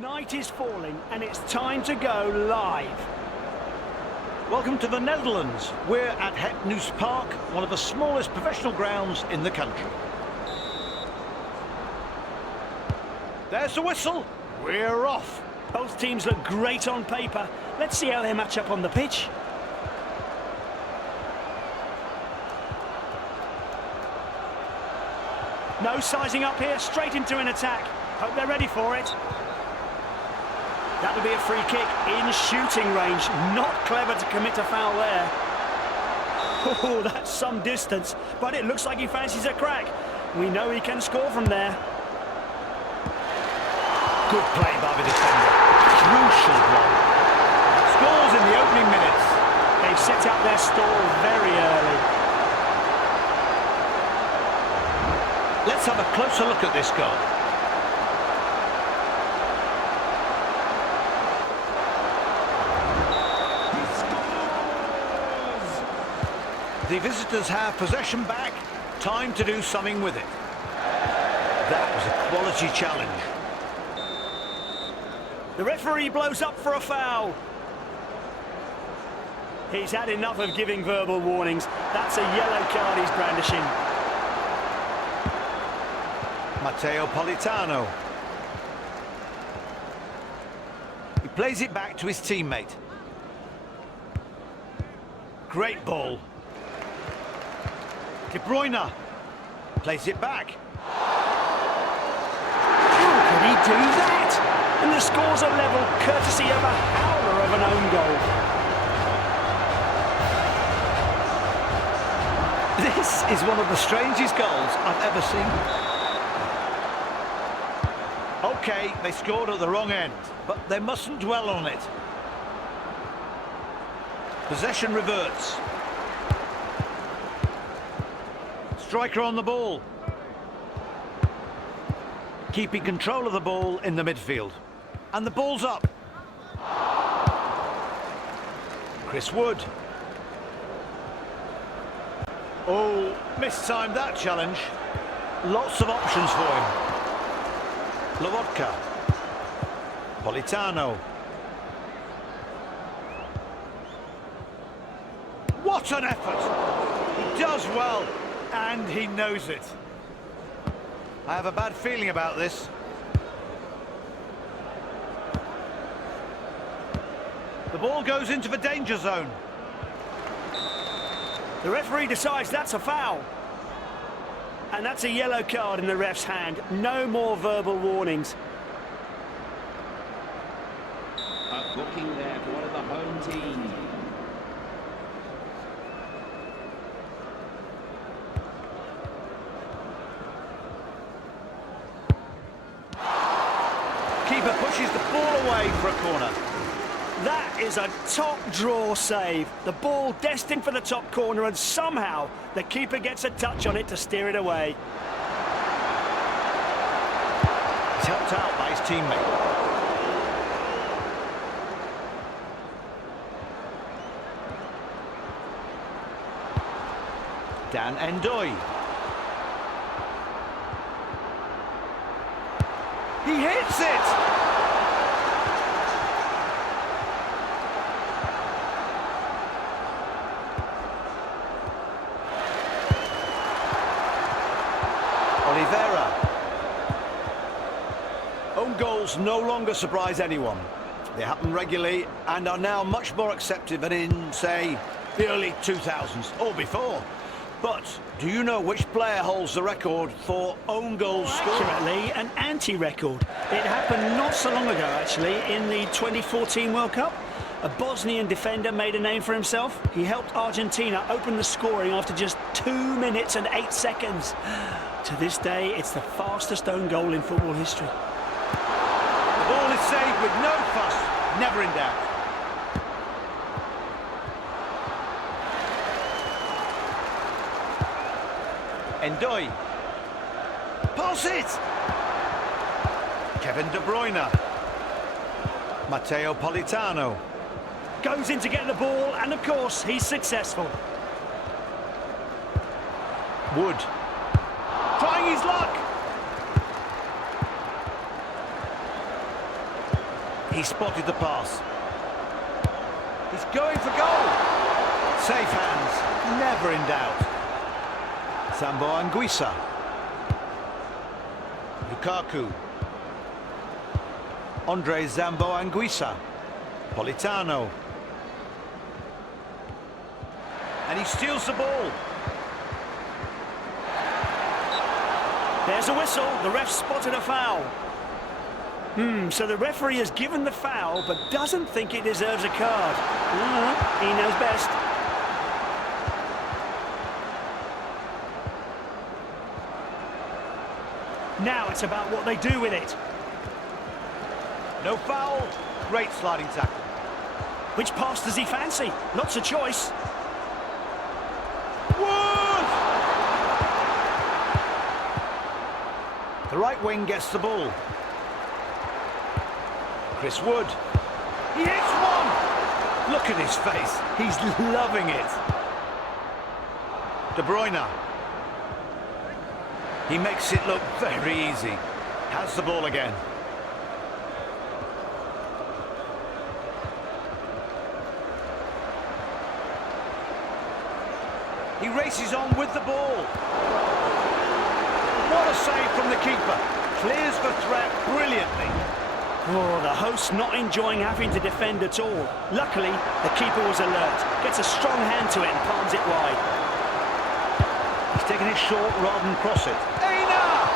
Night is falling and it's time to go live. Welcome to the Netherlands. We're at Het Nieuws Park, one of the smallest professional grounds in the country. There's the whistle. We're off. Both teams look great on paper. Let's see how they match up on the pitch. No sizing up here, straight into an attack. Hope they're ready for it. That'll be a free kick in shooting range. Not clever to commit a foul there. Oh, that's some distance, but it looks like he fancies a crack. We know he can score from there. Good play by the defender. Crucial blow. Scores in the opening minutes. They've set out their stall very early. Let's have a closer look at this goal. The visitors have possession back. Time to do something with it. That was a quality challenge. The referee blows up for a foul. He's had enough of giving verbal warnings. That's a yellow card he's brandishing. Matteo Politano. He plays it back to his teammate. Great ball. De Bruyne plays it back. How could he do that? And the scores are level courtesy of a howler of an own goal. This is one of the strangest goals I've ever seen. Okay, they scored at the wrong end, but they mustn't dwell on it. Possession reverts. Striker on the ball. Keeping control of the ball in the midfield. And the ball's up. Chris Wood. Oh, mistimed that challenge. Lots of options for him. Lobotka. Politano. What an effort! He does well. And he knows it. I have a bad feeling about this. The ball goes into the danger zone. The referee decides that's a foul. And that's a yellow card in the ref's hand. No more verbal warnings. A booking there for one of the home team. Keeper pushes the ball away for a corner. That is a top draw save. The ball destined for the top corner, and somehow the keeper gets a touch on it to steer it away. He's helped out by his teammate. Dan Endoy. He hits it! Oliveira. Own goals no longer surprise anyone. They happen regularly and are now much more accepted than in, say, the early 2000s or before. But do you know which player holds the record for own goals scored? Accurately, an anti-record. It happened not so long ago, actually, in the 2014 World Cup. A Bosnian defender made a name for himself. He helped Argentina open the scoring after just 2 minutes and 8 seconds. To this day, it's the fastest own goal in football history. The ball is saved with no fuss, never in doubt. Endoy. Pass it! Kevin De Bruyne. Matteo Politano. Goes in to get the ball, and of course, he's successful. Wood. Trying his luck. He spotted the pass. He's going for goal. Safe hands, never in doubt. Sambo Anguissa. Lukaku. Andre Zambo Anguissa. Politano. And he steals the ball. There's a whistle. The ref spotted a foul. So the referee has given the foul, but doesn't think it deserves a card. He knows best. Now it's about what they do with it. No foul. Great sliding tackle. Which pass does he fancy? Lots of choice. Wood! The right wing gets the ball. Chris Wood. He hits one! Look at his face. He's loving it. De Bruyne. He makes it look very easy. Has the ball again. He races on with the ball. What a save from the keeper. Clears the threat brilliantly. Oh, the host not enjoying having to defend at all. Luckily, the keeper was alert. Gets a strong hand to it and palms it wide. He's taking it short rather than cross it. Aina!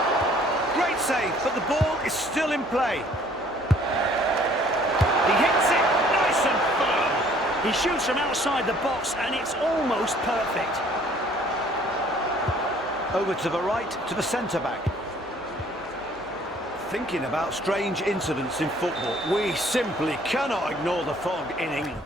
Great save, but the ball is still in play. He hits it nice and firm. He shoots from outside the box and it's almost perfect. Over to the right, to the centre-back. Thinking about strange incidents in football, we simply cannot ignore the fog in England.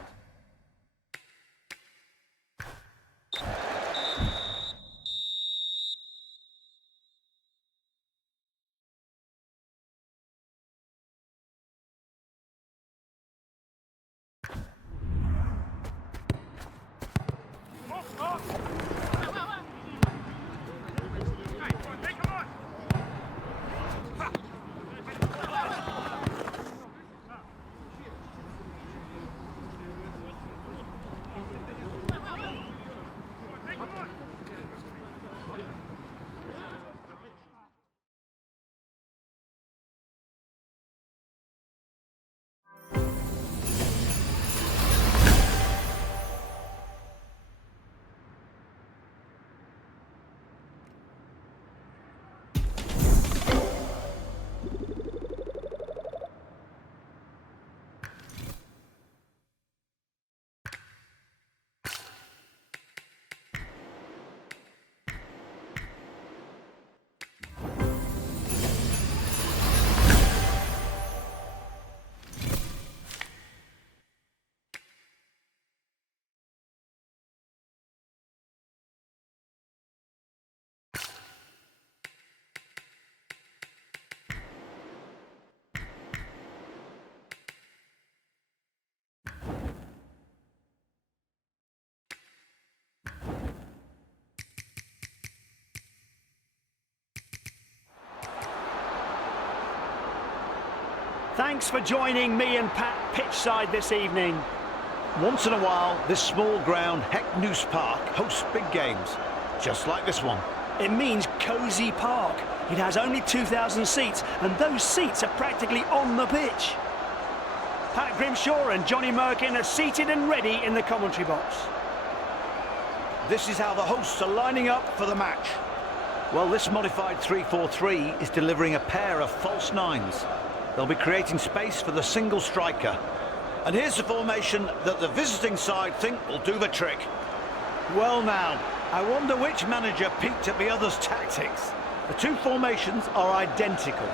Thanks for joining me and Pat pitchside this evening. Once in a while, this small ground, Heck Noose Park, hosts big games, just like this one. It means cosy park. It has only 2,000 seats, and those seats are practically on the pitch. Pat Grimshaw and Johnny Merkin are seated and ready in the commentary box. This is how the hosts are lining up for the match. Well, this modified 3-4-3 is delivering a pair of false nines. They'll be creating space for the single striker. And here's the formation that the visiting side think will do the trick. Well now, I wonder which manager peeked at the other's tactics. The two formations are identical.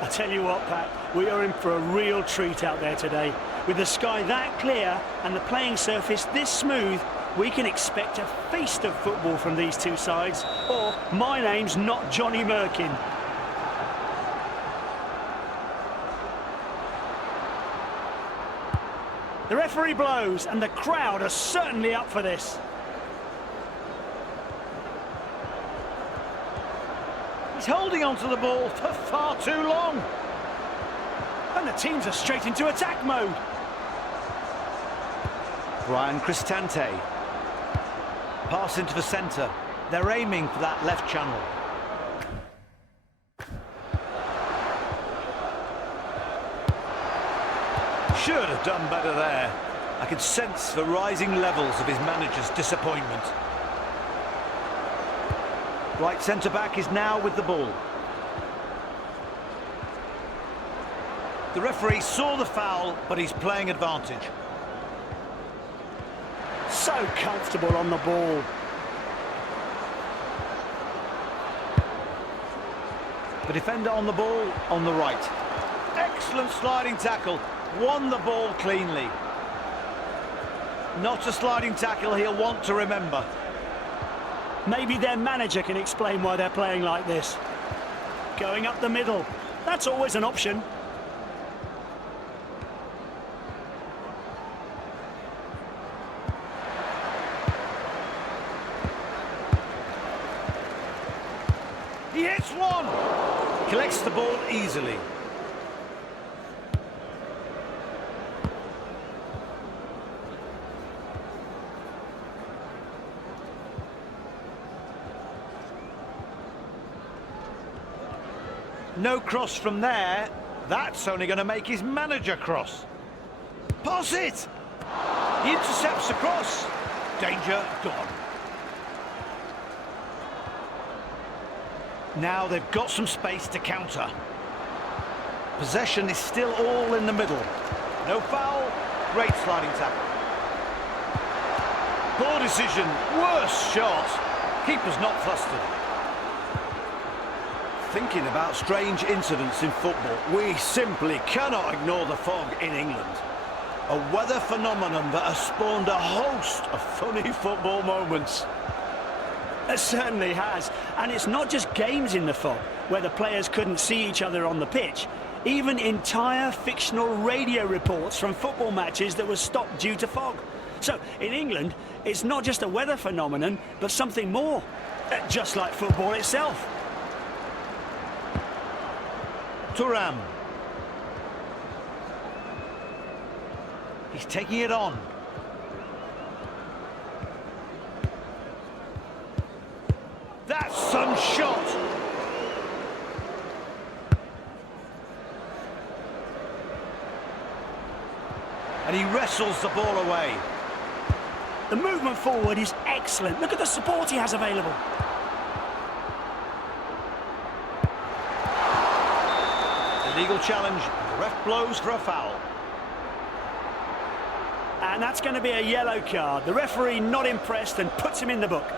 I tell you what, Pat, we are in for a real treat out there today. With the sky that clear and the playing surface this smooth, we can expect a feast of football from these two sides. Or my name's not Johnny Merkin. The referee blows, and the crowd are certainly up for this. He's holding onto the ball for far too long. A And the teams are straight into attack mode. Brian Cristante. Pass into the centre. They're aiming for that left channel. Should have done better there. I could sense the rising levels of his manager's disappointment. Right centre-back is now with the ball. The referee saw the foul, but he's playing advantage. So comfortable on the ball. The defender on the ball, on the right. Excellent sliding tackle. Won the ball cleanly. Not a sliding tackle he'll want to remember. Maybe their manager can explain why they're playing like this. Going up the middle. That's always an option. He hits one! Collects the ball easily. No cross from there. That's only going to make his manager cross. Pass it! He intercepts the cross. Danger gone. Now they've got some space to counter. Possession is still all in the middle. No foul. Great sliding tackle. Poor decision. Worse shot. Keeper's not flustered. Thinking about strange incidents in football, we simply cannot ignore the fog in England. A weather phenomenon that has spawned a host of funny football moments. It certainly has. And it's not just games in the fog, where the players couldn't see each other on the pitch. Even entire fictional radio reports from football matches that were stopped due to fog. So, in England, it's not just a weather phenomenon, but something more. Just like football itself. Thuram. He's taking it on. That's some shot. And he wrestles the ball away. The movement forward is excellent. Look at the support he has available. Illegal challenge. The ref blows for a foul. And that's going to be a yellow card. The referee not impressed and puts him in the book.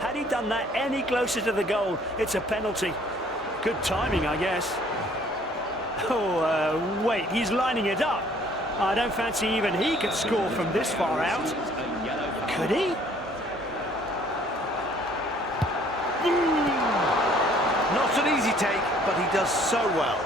Had he done that any closer to the goal, it's a penalty. Good timing, I guess. Oh, wait, he's lining it up. I don't fancy even he could score from this far out. Could he? Not an easy take, but he does so well.